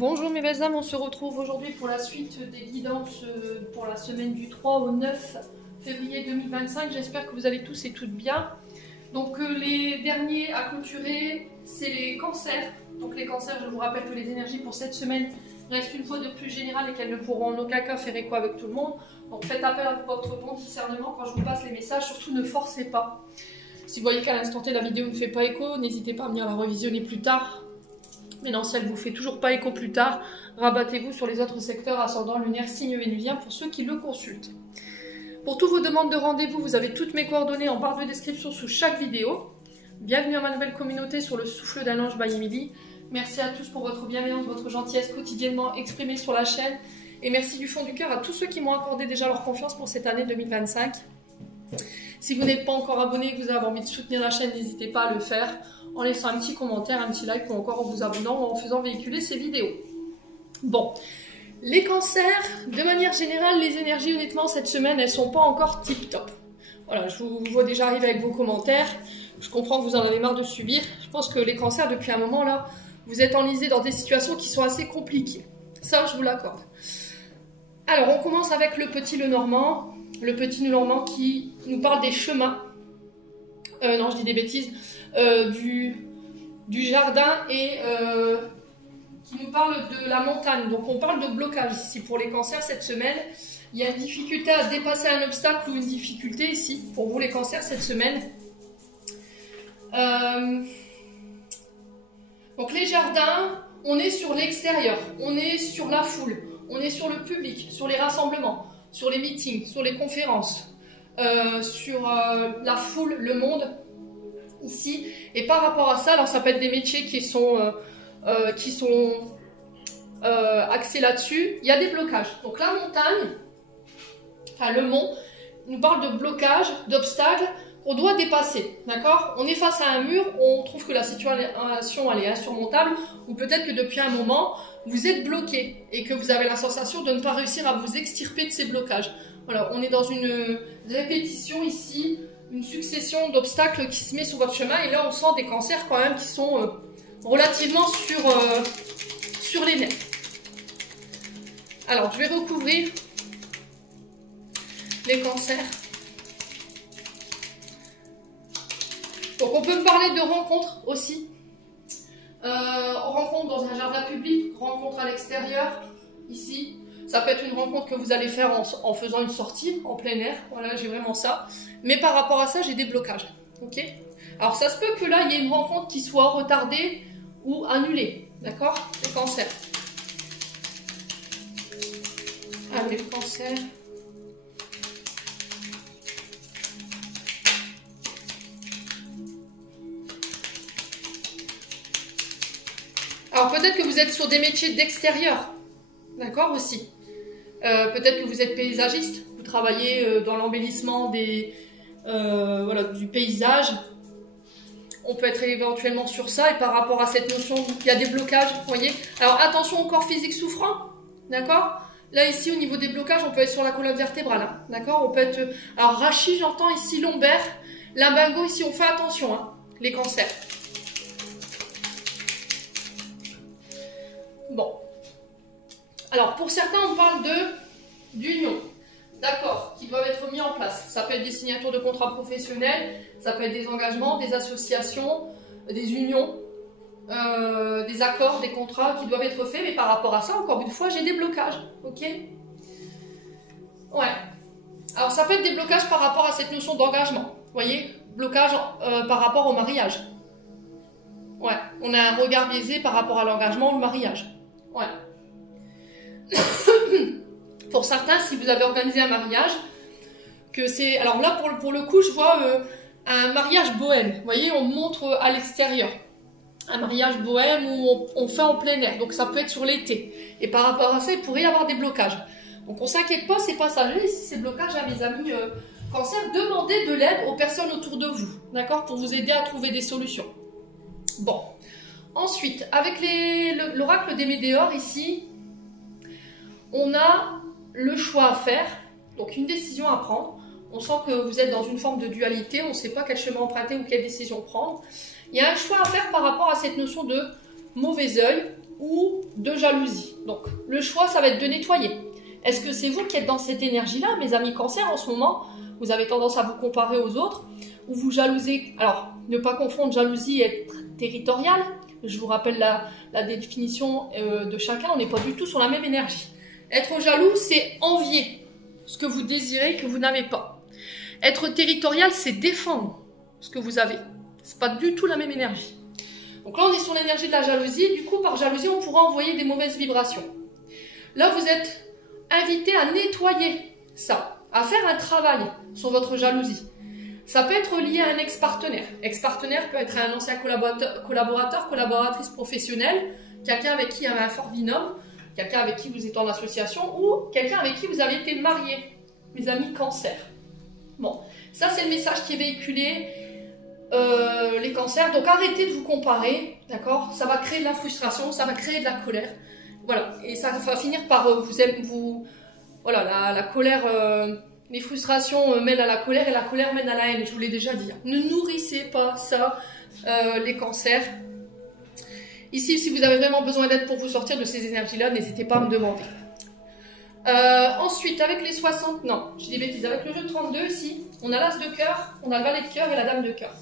Bonjour mes belles âmes, on se retrouve aujourd'hui pour la suite des guidances pour la semaine du 3 au 9 février 2025. J'espère que vous allez tous et toutes bien. Donc les derniers à clôturer, c'est les cancers. Donc les cancers, je vous rappelle que les énergies pour cette semaine restent une fois de plus générales et qu'elles ne pourront en aucun cas faire écho avec tout le monde. Donc faites appel à votre bon discernement quand je vous passe les messages, surtout ne forcez pas. Si vous voyez qu'à l'instant T la vidéo ne fait pas écho, n'hésitez pas à venir la revisionner plus tard. Mais non, si elle ne vous fait toujours pas écho plus tard, rabattez-vous sur les autres secteurs ascendant, lunaire, signe vénusien pour ceux qui le consultent. Pour toutes vos demandes de rendez-vous, vous avez toutes mes coordonnées en barre de description sous chaque vidéo. Bienvenue à ma nouvelle communauté sur le souffle d'un ange by Emily. Merci à tous pour votre bienveillance, votre gentillesse quotidiennement exprimée sur la chaîne. Et merci du fond du cœur à tous ceux qui m'ont accordé déjà leur confiance pour cette année 2025. Si vous n'êtes pas encore abonné et que vous avez envie de soutenir la chaîne, n'hésitez pas à le faire en laissant un petit commentaire, un petit like ou encore en vous abonnant ou en faisant véhiculer ces vidéos. Bon, les cancers, de manière générale, les énergies, honnêtement, cette semaine, elles ne sont pas encore tip-top. Voilà, je vous vois déjà arriver avec vos commentaires. Je comprends que vous en avez marre de subir. Je pense que les cancers, depuis un moment, là, vous êtes enlisés dans des situations qui sont assez compliquées. Ça, je vous l'accorde. Alors, on commence avec le petit Lenormand. Le petit Lenormand qui nous parle des chemins. Non, je dis des bêtises. Du jardin et qui nous parle de la montagne. Donc on parle de blocage ici pour les cancers cette semaine. Il y a une difficulté à dépasser un obstacle ou une difficulté ici pour vous les cancers cette semaine. Donc les jardins, on est sur l'extérieur, on est sur la foule, on est sur le public, sur les rassemblements, sur les meetings, sur les conférences, sur la foule, le monde. Ici, et par rapport à ça, alors ça peut être des métiers qui sont axés là-dessus, il y a des blocages. Donc la montagne, enfin le mont, nous parle de blocage, d'obstacles qu'on doit dépasser, d'accord? On est face à un mur, on trouve que la situation elle est insurmontable, ou peut-être que depuis un moment, vous êtes bloqué et que vous avez la sensation de ne pas réussir à vous extirper de ces blocages. Voilà, on est dans une répétition ici, une succession d'obstacles qui se met sur votre chemin et là on sent des cancers quand même qui sont relativement sur les nerfs. Alors je vais recouvrir les cancers. Donc on peut parler de rencontres aussi. Rencontre dans un jardin public, rencontre à l'extérieur, ici. Ça peut être une rencontre que vous allez faire en faisant une sortie en plein air. Voilà, j'ai vraiment ça. Mais par rapport à ça, j'ai des blocages. Ok? Alors, ça se peut que là, il y ait une rencontre qui soit retardée ou annulée. D'accord? Le cancer. Allez, le cancer. Alors, peut-être que vous êtes sur des métiers d'extérieur. D'accord? Aussi. Peut-être que vous êtes paysagiste, vous travaillez dans l'embellissement du paysage. On peut être éventuellement sur ça et par rapport à cette notion, il y a des blocages, vous voyez. Alors attention au corps physique souffrant, d'accord? Là ici au niveau des blocages, on peut être sur la colonne vertébrale, hein, d'accord? On peut être, alors rachis, j'entends ici lombaire, lumbago ici, on fait attention, hein, les cancers. Bon. Alors, pour certains, on parle d'union, d'accord, qui doivent être mis en place. Ça peut être des signatures de contrats professionnels, ça peut être des engagements, des associations, des unions, des accords, des contrats qui doivent être faits. Mais par rapport à ça, encore une fois, j'ai des blocages, ok? Ouais. Alors, ça peut être des blocages par rapport à cette notion d'engagement. Vous voyez, blocage par rapport au mariage. Ouais, on a un regard biaisé par rapport à l'engagement ou le mariage. Ouais. Pour certains, si vous avez organisé un mariage, que c'est... Alors là, pour le coup, je vois un mariage bohème. Vous voyez, on montre à l'extérieur. Un mariage bohème où on fait en plein air. Donc ça peut être sur l'été. Et par rapport à ça, il pourrait y avoir des blocages. Donc on s'inquiète pas, c'est passager. Ici, ces blocages, à mes amis cancer, demandez de l'aide aux personnes autour de vous. D'accord? Pour vous aider à trouver des solutions. Bon. Ensuite, avec l'oracle des météores, ici... On a le choix à faire, donc une décision à prendre. On sent que vous êtes dans une forme de dualité, on ne sait pas quel chemin emprunter ou quelle décision prendre. Il y a un choix à faire par rapport à cette notion de mauvais œil ou de jalousie. Donc, le choix, ça va être de nettoyer. Est-ce que c'est vous qui êtes dans cette énergie-là, mes amis Cancer, en ce moment? Vous avez tendance à vous comparer aux autres, ou vous jalousez. Alors, ne pas confondre jalousie et être territoriale. Je vous rappelle la définition de chacun, on n'est pas du tout sur la même énergie. Être jaloux, c'est envier ce que vous désirez que vous n'avez pas. Être territorial, c'est défendre ce que vous avez. C'est pas du tout la même énergie. Donc là, on est sur l'énergie de la jalousie. Du coup, par jalousie, on pourra envoyer des mauvaises vibrations. Là, vous êtes invité à nettoyer ça, à faire un travail sur votre jalousie. Ça peut être lié à un ex-partenaire. Ex-partenaire peut être un ancien collaborateur, collaboratrice professionnelle, quelqu'un avec qui il y avait un fort binôme, quelqu'un avec qui vous êtes en association ou quelqu'un avec qui vous avez été marié, mes amis Cancer. Bon, ça c'est le message qui est véhiculé, les cancers. Donc arrêtez de vous comparer, d'accord? Ça va créer de la frustration, ça va créer de la colère. Voilà, et ça va finir par voilà, la colère, les frustrations mènent à la colère et la colère mène à la haine, je vous l'ai déjà dit. Ne nourrissez pas ça, les cancers. Ici, si vous avez vraiment besoin d'aide pour vous sortir de ces énergies-là, n'hésitez pas à me demander. Ensuite, avec les 60, non, je dis des bêtises, avec le jeu de 32 ici, on a l'as de cœur, on a le valet de cœur et la dame de cœur.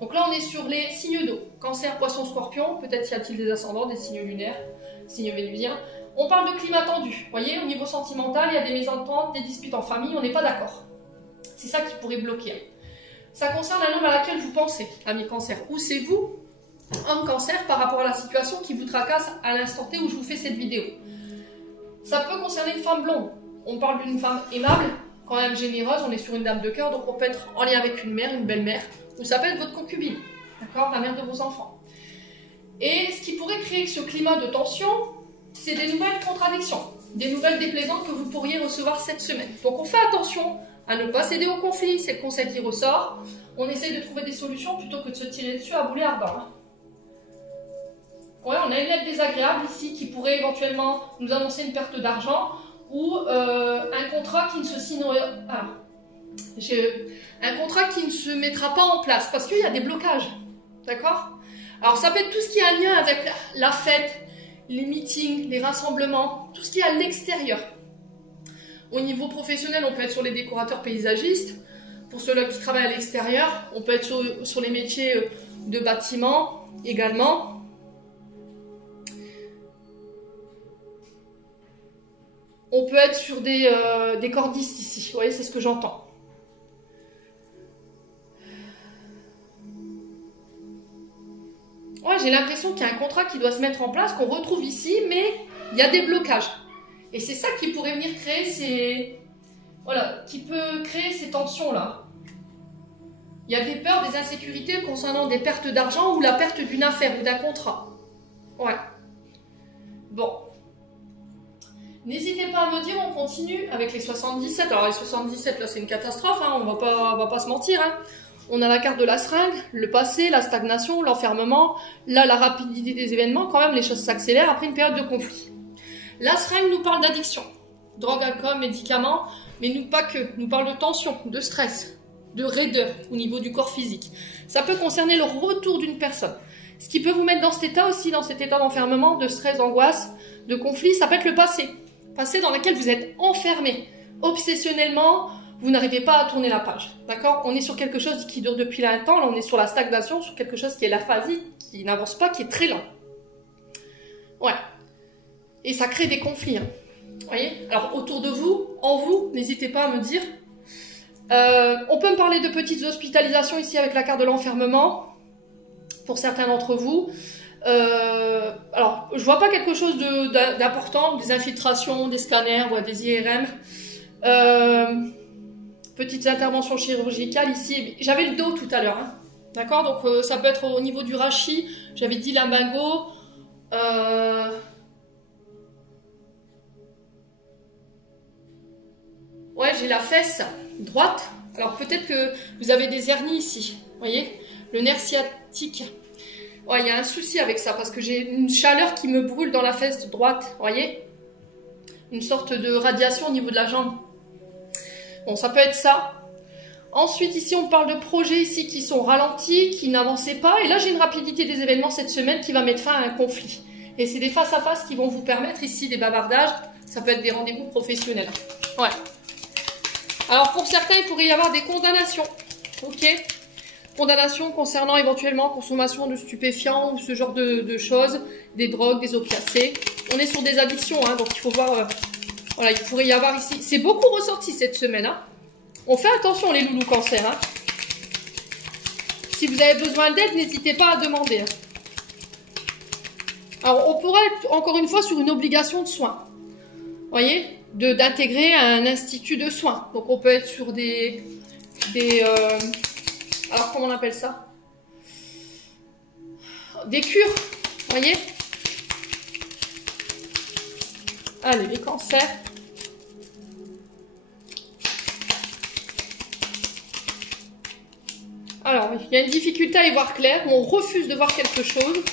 Donc là, on est sur les signes d'eau, Cancer, Poisson, Scorpion, peut-être y a-t-il des ascendants, des signes lunaires, signes vénusiens. On parle de climat tendu, vous voyez, au niveau sentimental, il y a des mésententes, des disputes en famille, on n'est pas d'accord. C'est ça qui pourrait bloquer. Ça concerne un homme à laquelle vous pensez, ami Cancer. Ou c'est vous, homme Cancer, par rapport à la situation qui vous tracasse à l'instant T où je vous fais cette vidéo. Ça peut concerner une femme blonde. On parle d'une femme aimable, quand même généreuse, on est sur une dame de cœur, donc on peut être en lien avec une mère, une belle-mère, ou ça peut être votre concubine, d'accord, la mère de vos enfants. Et ce qui pourrait créer ce climat de tension, c'est des nouvelles contradictions, des nouvelles déplaisantes que vous pourriez recevoir cette semaine. Donc on fait attention à ne pas céder au conflit, c'est le conseil qui ressort. On essaye de trouver des solutions plutôt que de se tirer dessus à boulet ardent. Ouais, on a une lettre désagréable ici qui pourrait éventuellement nous annoncer une perte d'argent ou un contrat qui ne se signera... un contrat qui ne se mettra pas en place parce qu'il y a des blocages, d'accord? Alors ça peut être tout ce qui a un lien avec la fête, les meetings, les rassemblements, tout ce qui est à l'extérieur. Au niveau professionnel, on peut être sur les décorateurs paysagistes. Pour ceux-là qui travaillent à l'extérieur, on peut être sur les métiers de bâtiment également. On peut être sur des cordistes ici, vous voyez, c'est ce que j'entends. Ouais, j'ai l'impression qu'il y a un contrat qui doit se mettre en place, qu'on retrouve ici, mais il y a des blocages. Et c'est ça qui pourrait venir créer ces... Voilà, qui peut créer ces tensions-là. Il y a des peurs, des insécurités concernant des pertes d'argent ou la perte d'une affaire ou d'un contrat. Ouais. Bon. N'hésitez pas à me dire, on continue avec les 77. Alors les 77, là, c'est une catastrophe, hein, on va pas se mentir, hein. On a la carte de la seringue, le passé, la stagnation, l'enfermement. Là, la rapidité des événements, quand même, les choses s'accélèrent après une période de conflit. La seringue nous parle d'addiction, drogue, alcool, médicaments, mais pas que. Nous parle de tension, de stress, de raideur au niveau du corps physique. Ça peut concerner le retour d'une personne. Ce qui peut vous mettre dans cet état aussi, dans cet état d'enfermement, de stress, d'angoisse, de conflit, ça peut être le passé. Passé dans lequel vous êtes enfermé, obsessionnellement, vous n'arrivez pas à tourner la page, d'accord? On est sur quelque chose qui dure depuis longtemps, là on est sur la stagnation, sur quelque chose qui est l'aphasie, qui n'avance pas, qui est très lent. Ouais. Et ça crée des conflits, hein. Vous voyez? Alors autour de vous, en vous, n'hésitez pas à me dire. On peut me parler de petites hospitalisations ici avec la carte de l'enfermement, pour certains d'entre vous. Alors, je vois pas quelque chose d'important, des infiltrations, des scanners, ouais, des IRM. Petites interventions chirurgicales ici. J'avais le dos tout à l'heure, hein. D'accord? Donc ça peut être au niveau du rachis. J'avais dit lumbago. Ouais, j'ai la fesse droite. Alors peut-être que vous avez des hernies ici. Vous voyez? Le nerf sciatique. Ouais, il y a un souci avec ça parce que j'ai une chaleur qui me brûle dans la fesse droite. Vous voyez? Une sorte de radiation au niveau de la jambe. Bon, ça peut être ça. Ensuite, ici, on parle de projets ici qui sont ralentis, qui n'avançaient pas. Et là, j'ai une rapidité des événements cette semaine qui va mettre fin à un conflit. Et c'est des face-à-face qui vont vous permettre ici des bavardages. Ça peut être des rendez-vous professionnels. Ouais. Alors pour certains, il pourrait y avoir des condamnations. Ok. Condamnations concernant éventuellement consommation de stupéfiants ou ce genre de choses. Des drogues, des opiacés. On est sur des addictions, hein, donc il faut voir... voilà, il pourrait y avoir ici... C'est beaucoup ressorti cette semaine. Hein. On fait attention les loulous cancer. Hein. Si vous avez besoin d'aide, n'hésitez pas à demander. Hein. Alors, on pourrait être, encore une fois, sur une obligation de soins. Vous voyez, d'intégrer un institut de soins. Donc, on peut être sur alors, comment on appelle ça? Des cures, vous voyez? Allez, les cancers. Alors, il y a une difficulté à y voir clair, on refuse de voir quelque chose.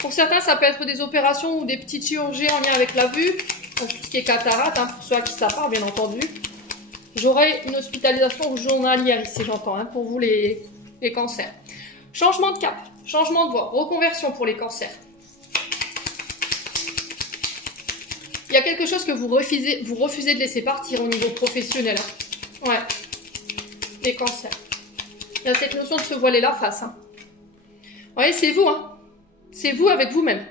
Pour certains, ça peut être des opérations ou des petites chirurgies en lien avec la vue. Donc, tout ce qui est cataracte, hein, pour ceux à qui ça part, bien entendu. J'aurai une hospitalisation journalière ici, j'entends, hein, pour vous les cancers. Changement de cap, changement de voie, reconversion pour les cancers. Il y a quelque chose que vous refusez de laisser partir au niveau professionnel. Hein. Ouais, les cancers. Il y a cette notion de se voiler la face. Hein. Vous voyez, c'est vous, hein. C'est vous avec vous-même.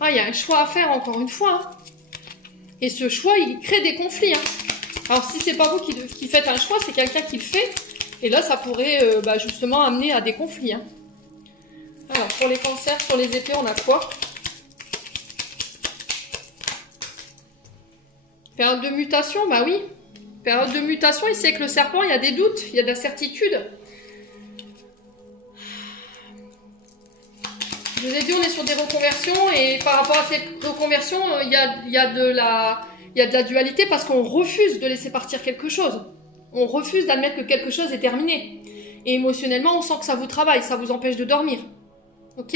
Ah, il y a un choix à faire encore une fois. Hein. Et ce choix, il crée des conflits. Hein. Alors, si c'est pas vous qui faites un choix, c'est quelqu'un qui le fait. Et là, ça pourrait justement amener à des conflits. Hein. Alors, pour les cancers, sur les épées, on a quoi? Période de mutation, bah oui. Période de mutation, ici avec le serpent, il y a des doutes, il y a de l'incertitude. Je vous ai dit, on est sur des reconversions et par rapport à cette reconversion, il y a de la dualité parce qu'on refuse de laisser partir quelque chose. On refuse d'admettre que quelque chose est terminé. Et émotionnellement, on sent que ça vous travaille, ça vous empêche de dormir. Ok?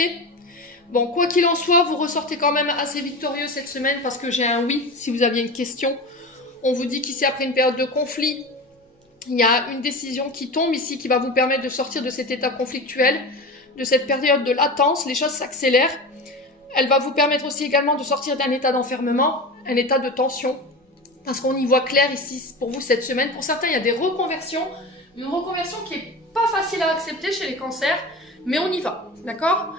Bon, quoi qu'il en soit, vous ressortez quand même assez victorieux cette semaine parce que j'ai un oui si vous aviez une question. On vous dit qu'ici, après une période de conflit, il y a une décision qui tombe ici qui va vous permettre de sortir de cette étape conflictuelle, de cette période de latence. Les choses s'accélèrent. Elle va vous permettre aussi également de sortir d'un état d'enfermement, un état de tension. Parce qu'on y voit clair ici pour vous cette semaine. Pour certains, il y a des reconversions. Une reconversion qui n'est pas facile à accepter chez les cancers, mais on y va. D'accord?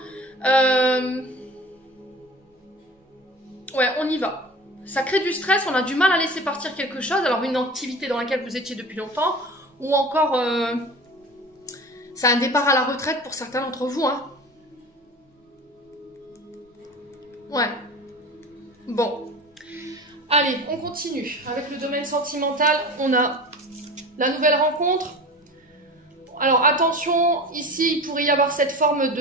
Ouais, on y va. Ça crée du stress, on a du mal à laisser partir quelque chose. Alors une activité dans laquelle vous étiez depuis longtemps, ou encore c'est un départ à la retraite pour certains d'entre vous. Hein. Ouais. Bon. Allez, on continue. Avec le domaine sentimental, on a la nouvelle rencontre. Alors attention, ici il pourrait y avoir cette forme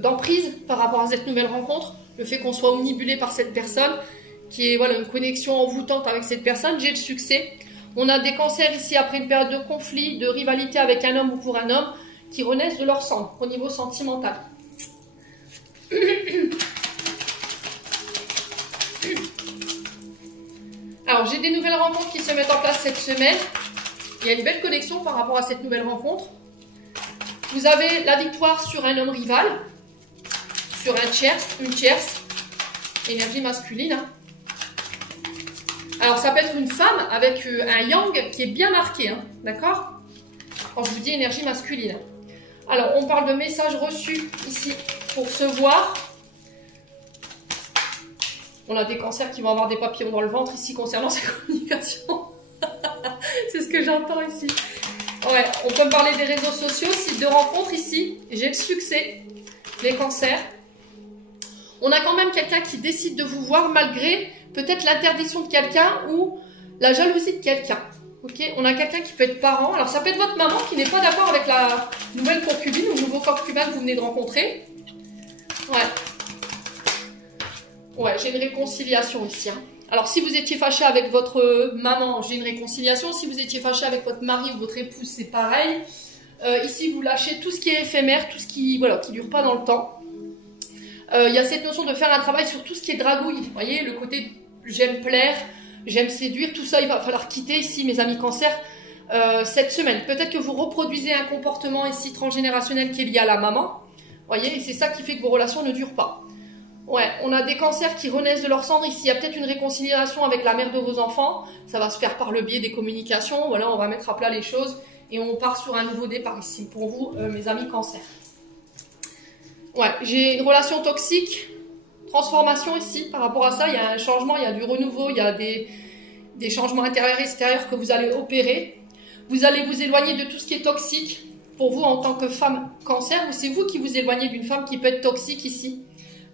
d'emprise par rapport à cette nouvelle rencontre. Le fait qu'on soit omnibulé par cette personne, qui est voilà, une connexion envoûtante avec cette personne, j'ai le succès. On a des cancers ici après une période de conflit, de rivalité avec un homme ou pour un homme, qui renaissent de leur sang au niveau sentimental. Alors j'ai des nouvelles rencontres qui se mettent en place cette semaine. Il y a une belle connexion par rapport à cette nouvelle rencontre. Vous avez la victoire sur un homme rival. Sur une tierce, énergie masculine. Hein. Alors ça peut être une femme avec un yang qui est bien marqué, hein, d'accord? Quand je vous dis énergie masculine. Alors on parle de messages reçus ici pour se voir. On a des cancers qui vont avoir des papillons dans le ventre ici concernant ces communications. C'est ce que j'entends ici. Ouais, on peut me parler des réseaux sociaux, sites de rencontres ici. J'ai le succès, les cancers. On a quand même quelqu'un qui décide de vous voir malgré peut-être l'interdiction de quelqu'un ou la jalousie de quelqu'un. Okay, on a quelqu'un qui peut être parent. Alors ça peut être votre maman qui n'est pas d'accord avec la nouvelle concubine ou le nouveau concubin que vous venez de rencontrer. Ouais, j'ai une réconciliation ici. Hein. Alors si vous étiez fâché avec votre maman, j'ai une réconciliation. Si vous étiez fâché avec votre mari ou votre épouse, c'est pareil. Ici, vous lâchez tout ce qui est éphémère, tout ce qui dure pas dans le temps. Il y a cette notion de faire un travail sur tout ce qui est dragouille. Vous voyez, le côté j'aime plaire, j'aime séduire, tout ça, il va falloir quitter ici, mes amis cancer. cette semaine. Peut-être que vous reproduisez un comportement ici transgénérationnel qui est lié à la maman. Voyez, et c'est ça qui fait que vos relations ne durent pas. Ouais, on a des cancers qui renaissent de leur cendre. Ici, il y a peut-être une réconciliation avec la mère de vos enfants. Ça va se faire par le biais des communications. Voilà, on va mettre à plat les choses et on part sur un nouveau départ ici pour vous, mes amis cancers. Ouais, j'ai une relation toxique, transformation ici. Par rapport à ça, il y a un changement, il y a du renouveau, il y a des changements intérieurs et extérieurs que vous allez opérer. Vous allez vous éloigner de tout ce qui est toxique. Pour vous, en tant que femme cancer, c'est vous qui vous éloignez d'une femme qui peut être toxique ici.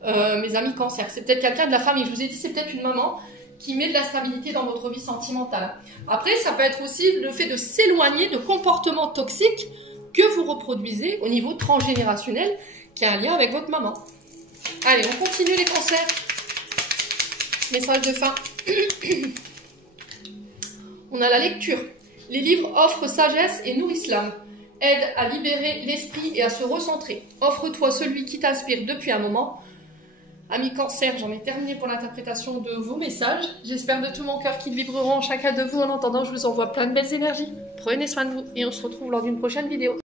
Mes amis cancer, c'est peut-être quelqu'un de la famille. Je vous ai dit, c'est peut-être une maman qui met de la stabilité dans votre vie sentimentale. Après, ça peut être aussi le fait de s'éloigner de comportements toxiques que vous reproduisez au niveau transgénérationnel, qui a un lien avec votre maman. Allez, on continue les cancers. Message de fin. On a la lecture. Les livres offrent sagesse et nourrissent l'âme. Aide à libérer l'esprit et à se recentrer. Offre-toi celui qui t'inspire depuis un moment. Amis cancer, j'en ai terminé pour l'interprétation de vos messages. J'espère de tout mon cœur qu'ils vibreront chacun de vous. En attendant, je vous envoie plein de belles énergies. Prenez soin de vous et on se retrouve lors d'une prochaine vidéo.